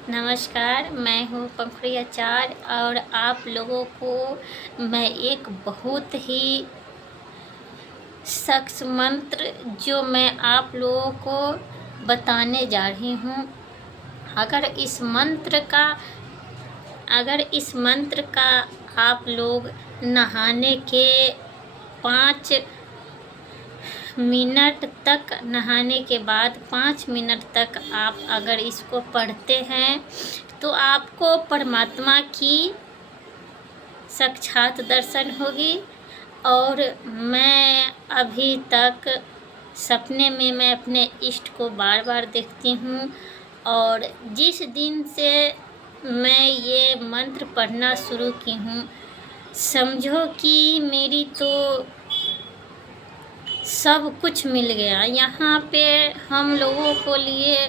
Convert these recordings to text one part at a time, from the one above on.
नमस्कार, मैं हूँ पंखुड़ी आचार्य और आप लोगों को मैं एक बहुत ही सख्त मंत्र जो मैं आप लोगों को बताने जा रही हूँ। अगर इस मंत्र का आप लोग नहाने के 5 मिनट तक नहाने के बाद 5 मिनट तक आप अगर इसको पढ़ते हैं तो आपको परमात्मा की साक्षात दर्शन होगी। और मैं अभी तक सपने में मैं अपने इष्ट को बार बार देखती हूँ। और जिस दिन से मैं ये मंत्र पढ़ना शुरू की हूँ, समझो कि मेरी तो सब कुछ मिल गया। यहाँ पे हम लोगों को लिए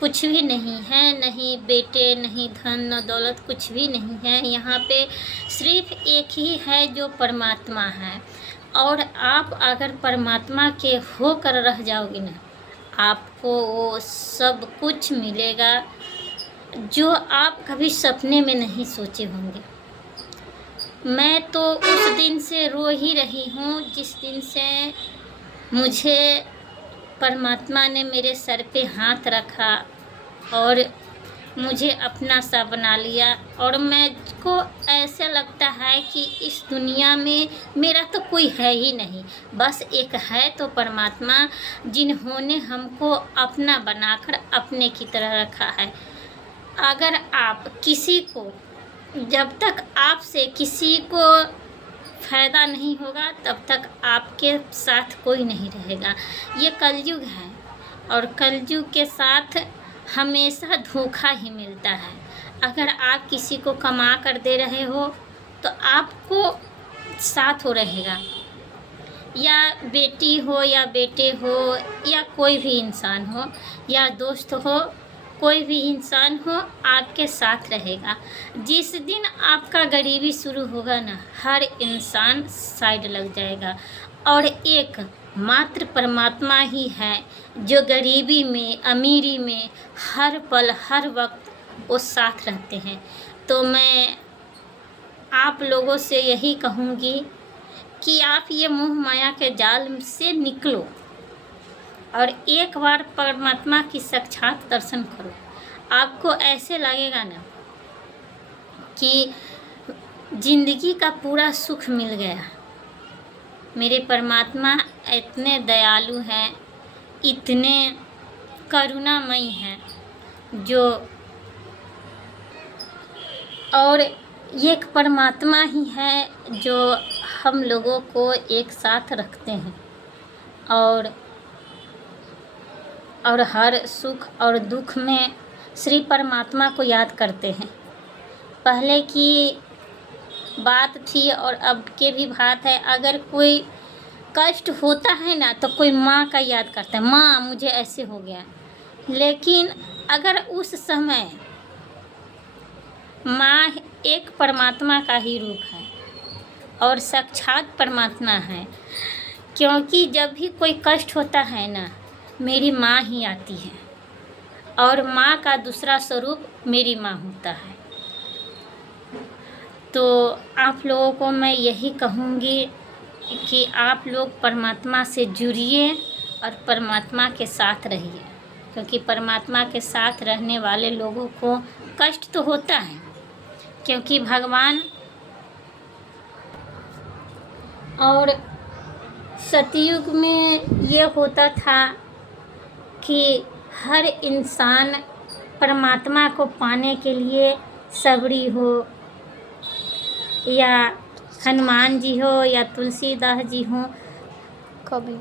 कुछ भी नहीं है, नहीं बेटे, नहीं धन, न दौलत, कुछ भी नहीं है। यहाँ पे सिर्फ एक ही है जो परमात्मा है। और आप अगर परमात्मा के होकर रह जाओगे ना, आपको वो सब कुछ मिलेगा जो आप कभी सपने में नहीं सोचे होंगे। मैं तो उस दिन से रो ही रही हूँ जिस दिन से मुझे परमात्मा ने मेरे सर पे हाथ रखा और मुझे अपना सा बना लिया। और मुझको ऐसा लगता है कि इस दुनिया में मेरा तो कोई है ही नहीं, बस एक है तो परमात्मा, जिन्होंने हमको अपना बनाकर अपने की तरह रखा है। अगर आप किसी को, जब तक आपसे किसी को फ़ायदा नहीं होगा तब तक आपके साथ कोई नहीं रहेगा। ये कलयुग है और कलयुग के साथ हमेशा धोखा ही मिलता है। अगर आप किसी को कमा कर दे रहे हो तो आपको साथ हो रहेगा, या बेटी हो या बेटे हो या कोई भी इंसान हो या दोस्त हो, कोई भी इंसान हो आपके साथ रहेगा। जिस दिन आपका गरीबी शुरू होगा ना, हर इंसान साइड लग जाएगा। और एक मात्र परमात्मा ही है जो गरीबी में, अमीरी में, हर पल हर वक्त वो साथ रहते हैं। तो मैं आप लोगों से यही कहूँगी कि आप ये मोह माया के जाल से निकलो और एक बार परमात्मा की साक्षात दर्शन करो। आपको ऐसे लगेगा ना कि जिंदगी का पूरा सुख मिल गया। मेरे परमात्मा इतने दयालु हैं, इतने करुणामयी हैं, और ये एक परमात्मा ही है जो हम लोगों को एक साथ रखते हैं और हर सुख और दुख में श्री परमात्मा को याद करते हैं। पहले की बात थी और अब के भी बात है। अगर कोई कष्ट होता है ना तो कोई माँ का याद करता है, माँ मुझे ऐसे हो गया। लेकिन अगर उस समय माँ एक परमात्मा का ही रूप है और साक्षात परमात्मा है, क्योंकि जब भी कोई कष्ट होता है ना, मेरी माँ ही आती है और माँ का दूसरा स्वरूप मेरी माँ होता है। तो आप लोगों को मैं यही कहूँगी कि आप लोग परमात्मा से जुड़िए और परमात्मा के साथ रहिए, क्योंकि परमात्मा के साथ रहने वाले लोगों को कष्ट तो होता है, क्योंकि भगवान और सतयुग में ये होता था कि हर इंसान परमात्मा को पाने के लिए सबरी हो, या हनुमान जी हो या तुलसीदास जी हो, कभी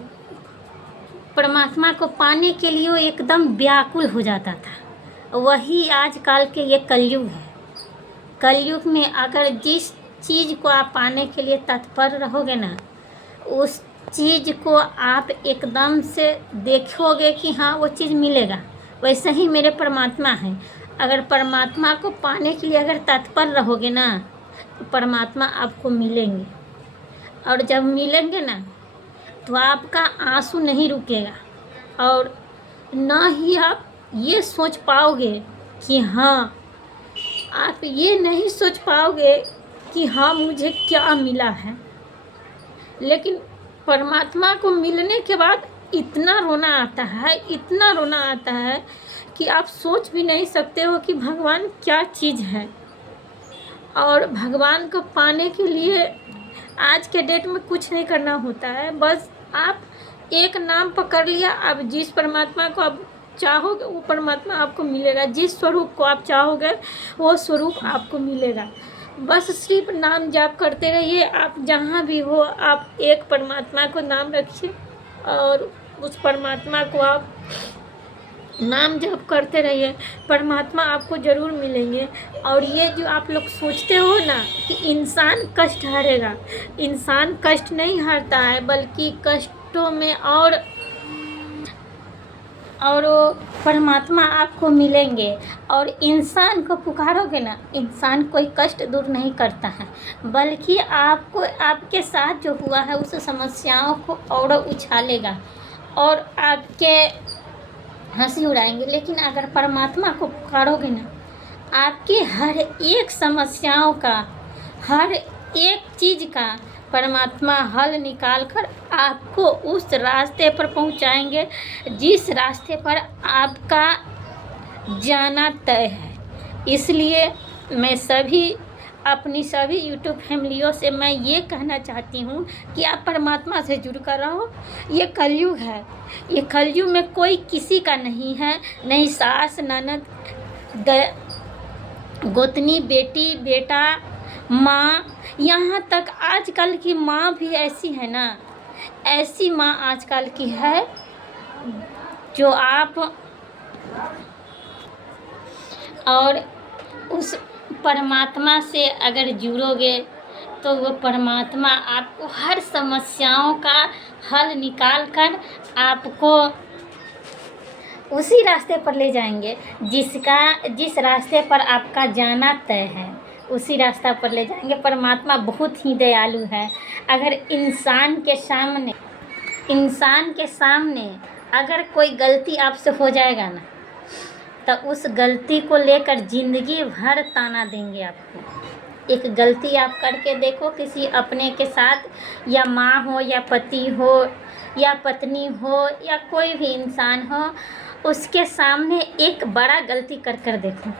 परमात्मा को पाने के लिए वो एकदम व्याकुल हो जाता था। वही आजकल के ये कलयुग है। कलयुग में अगर जिस चीज़ को आप पाने के लिए तत्पर रहोगे ना, उस चीज़ को आप एकदम से देखोगे कि हाँ वो चीज़ मिलेगा। वैसे ही मेरे परमात्मा हैं। अगर परमात्मा को पाने के लिए अगर तत्पर रहोगे ना, तो परमात्मा आपको मिलेंगे। और जब मिलेंगे ना तो आपका आंसू नहीं रुकेगा और ना ही आप ये सोच पाओगे कि हाँ, आप ये नहीं सोच पाओगे कि हाँ मुझे क्या मिला है, लेकिन परमात्मा को मिलने के बाद इतना रोना आता है, इतना रोना आता है कि आप सोच भी नहीं सकते हो कि भगवान क्या चीज़ है। और भगवान को पाने के लिए आज के डेट में कुछ नहीं करना होता है, बस आप एक नाम पकड़ लिया, आप जिस परमात्मा को आप चाहोगे वो परमात्मा आपको मिलेगा, जिस स्वरूप को आप चाहोगे वो स्वरूप आपको मिलेगा। बस सिर्फ नाम जाप करते रहिए, आप जहाँ भी हो आप एक परमात्मा को नाम रखिए और उस परमात्मा को आप नाम जप करते रहिए, परमात्मा आपको ज़रूर मिलेंगे। और ये जो आप लोग सोचते हो ना कि इंसान कष्ट हारेगा, इंसान कष्ट नहीं हारता है, बल्कि कष्टों में और वो परमात्मा आपको मिलेंगे। और इंसान को पुकारोगे ना, इंसान कोई कष्ट दूर नहीं करता है, बल्कि आपको आपके साथ जो हुआ है उस समस्याओं को और उछालेगा और आपके हंसी उड़ाएंगे। लेकिन अगर परमात्मा को पुकारोगे ना, आपकी हर एक समस्याओं का, हर एक चीज़ का परमात्मा हल निकाल कर आपको उस रास्ते पर पहुंचाएंगे जिस रास्ते पर आपका जाना तय है। इसलिए मैं अपनी सभी यूट्यूब फैमिलियों से मैं ये कहना चाहती हूँ कि आप परमात्मा से जुड़ कर रहो। ये कलयुग है, ये कलयुग में कोई किसी का नहीं है, नहीं सास ननद गोतनी बेटी बेटा माँ, यहाँ तक आजकल की माँ भी ऐसी है ना, ऐसी माँ आजकल की है जो आप और उस परमात्मा से अगर जुड़ोगे तो वो परमात्मा आपको हर समस्याओं का हल निकाल कर आपको उसी रास्ते पर ले जाएंगे जिस रास्ते पर आपका जाना तय है, उसी रास्ता पर ले जाएंगे। परमात्मा बहुत ही दयालु है। अगर इंसान के सामने अगर कोई गलती आपसे हो जाएगा ना, तो उस गलती को लेकर ज़िंदगी भर ताना देंगे आपको। एक गलती आप करके देखो किसी अपने के साथ, या माँ हो या पति हो या पत्नी हो या कोई भी इंसान हो, उसके सामने एक बड़ा गलती कर देखो,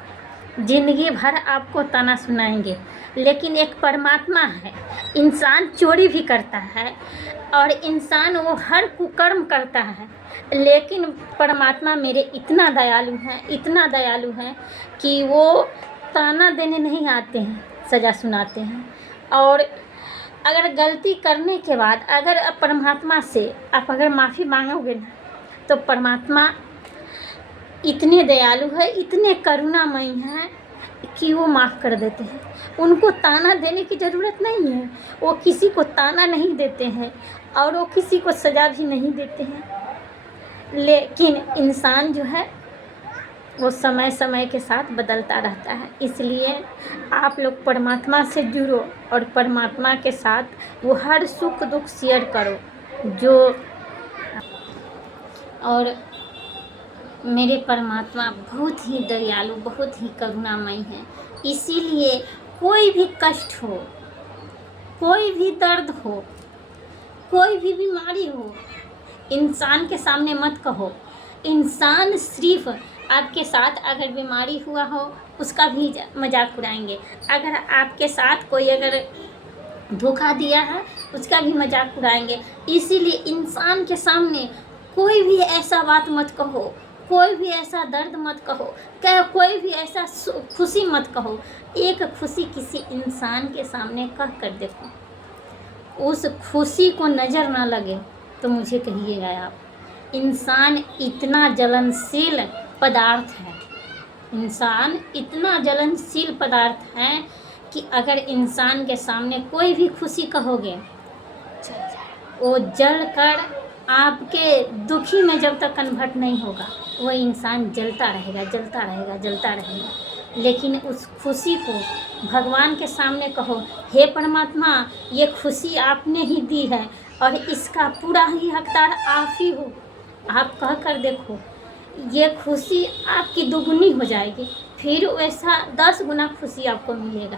ज़िंदगी भर आपको ताना सुनाएंगे। लेकिन एक परमात्मा है, इंसान चोरी भी करता है और इंसान वो हर कुकर्म करता है, लेकिन परमात्मा मेरे इतना दयालु हैं कि वो ताना देने नहीं आते हैं, सज़ा सुनाते हैं। और अगर गलती करने के बाद अगर आप परमात्मा से आप अगर माफ़ी मांगोगे ना, तो परमात्मा इतने दयालु है, इतने करुणामयी हैं कि वो माफ़ कर देते हैं। उनको ताना देने की ज़रूरत नहीं है, वो किसी को ताना नहीं देते हैं और वो किसी को सज़ा भी नहीं देते हैं। लेकिन इंसान जो है वो समय समय के साथ बदलता रहता है। इसलिए आप लोग परमात्मा से जुड़ो और परमात्मा के साथ वो हर सुख दुख शेयर करो। और मेरे परमात्मा बहुत ही दयालु, बहुत ही करुणामयी हैं। इसीलिए कोई भी कष्ट हो, कोई भी दर्द हो, कोई भी बीमारी हो, इंसान के सामने मत कहो। इंसान सिर्फ आपके साथ अगर बीमारी हुआ हो उसका भी मजाक उड़ाएंगे, अगर आपके साथ कोई अगर धोखा दिया है उसका भी मजाक उड़ाएंगे। इसीलिए इंसान के सामने कोई भी ऐसा बात मत कहो, कोई भी ऐसा दर्द मत कहो, कोई भी ऐसा खुशी मत कहो। एक खुशी किसी इंसान के सामने कह कर देखो, उस खुशी को नज़र ना लगे तो मुझे कहिएगा आप। इंसान इतना जलनशील पदार्थ है, इंसान इतना जलनशील पदार्थ है कि अगर इंसान के सामने कोई भी खुशी कहोगे, वो जल कर आपके दुखी में जब तक कन्वर्ट नहीं होगा वो इंसान जलता रहेगा। लेकिन उस खुशी को भगवान के सामने कहो, हे परमात्मा ये खुशी आपने ही दी है और इसका पूरा ही हकदार आप ही हो। आप कह कर देखो, ये खुशी आपकी दुगनी हो जाएगी। फिर वैसा 10 गुना खुशी आपको मिलेगा।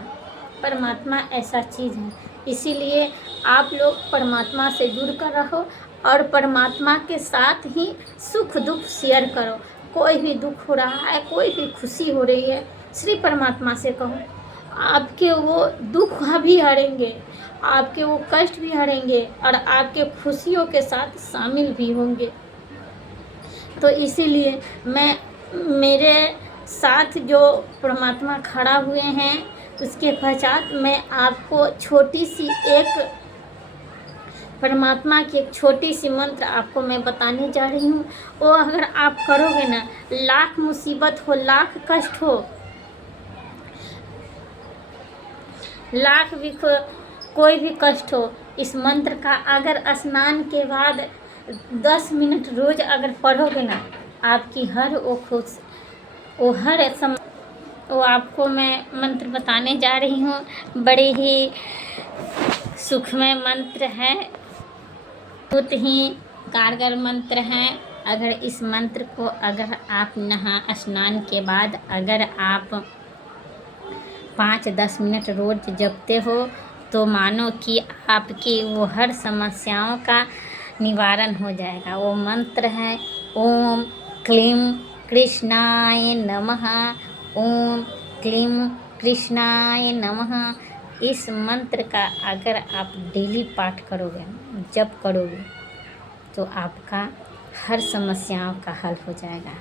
परमात्मा ऐसा चीज़ है, इसीलिए आप लोग परमात्मा से जुड़ कर रहो और परमात्मा के साथ ही सुख दुख शेयर करो। कोई भी दुख हो रहा है, कोई भी खुशी हो रही है, सिर्फ परमात्मा से कहो, आपके वो दुख भी हरेंगे, आपके वो कष्ट भी हरेंगे और आपके खुशियों के साथ शामिल भी होंगे। तो इसीलिए मेरे साथ जो परमात्मा खड़ा हुए हैं उसके पश्चात मैं आपको छोटी सी एक परमात्मा की एक छोटी सी मंत्र आपको मैं बताने जा रही हूँ। वो अगर आप करोगे ना, लाख मुसीबत हो, लाख कष्ट हो, लाख भी कोई भी कष्ट हो, इस मंत्र का अगर स्नान के बाद 10 मिनट रोज अगर पढ़ोगे ना, आपकी हर वो हर वो आपको मैं मंत्र बताने जा रही हूँ। बड़े ही सुखमय मंत्र है, बहुत ही कारगर मंत्र हैं। अगर इस मंत्र को अगर आप स्नान के बाद अगर आप 5-10 मिनट रोज जपते हो तो मानो कि आपकी वो हर समस्याओं का निवारण हो जाएगा। वो मंत्र है ओम क्लीं कृष्णाय नमः, ओम क्लीं कृष्णाय नमः। इस मंत्र का अगर आप डेली पाठ करोगे, जप करोगे, तो आपका हर समस्याओं का हल हो जाएगा।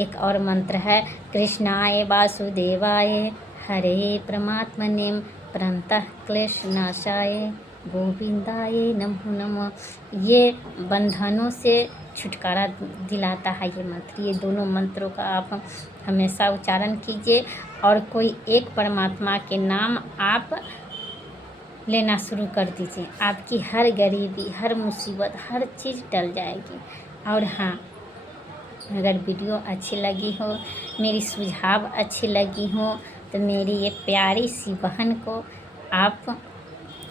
एक और मंत्र है कृष्णाय वासुदेवाय हरे परमात्मने प्रणतः क्लेशनाशाय गोविंदाय नमो नमः। ये बंधनों से छुटकारा दिलाता है ये मंत्र। ये दोनों मंत्रों का आप हमेशा उच्चारण कीजिए और कोई एक परमात्मा के नाम आप लेना शुरू कर दीजिए। आपकी हर गरीबी, हर मुसीबत, हर चीज़ टल जाएगी। और हाँ, अगर वीडियो अच्छी लगी हो, मेरी सुझाव अच्छी लगी हो, तो मेरी ये प्यारी सी बहन को आप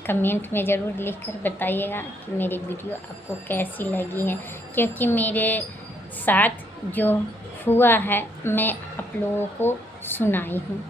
कमेंट में ज़रूर लिखकर बताइएगा कि मेरी वीडियो आपको कैसी लगी है। क्योंकि मेरे साथ जो हुआ है मैं आप लोगों को सुनाई हूँ।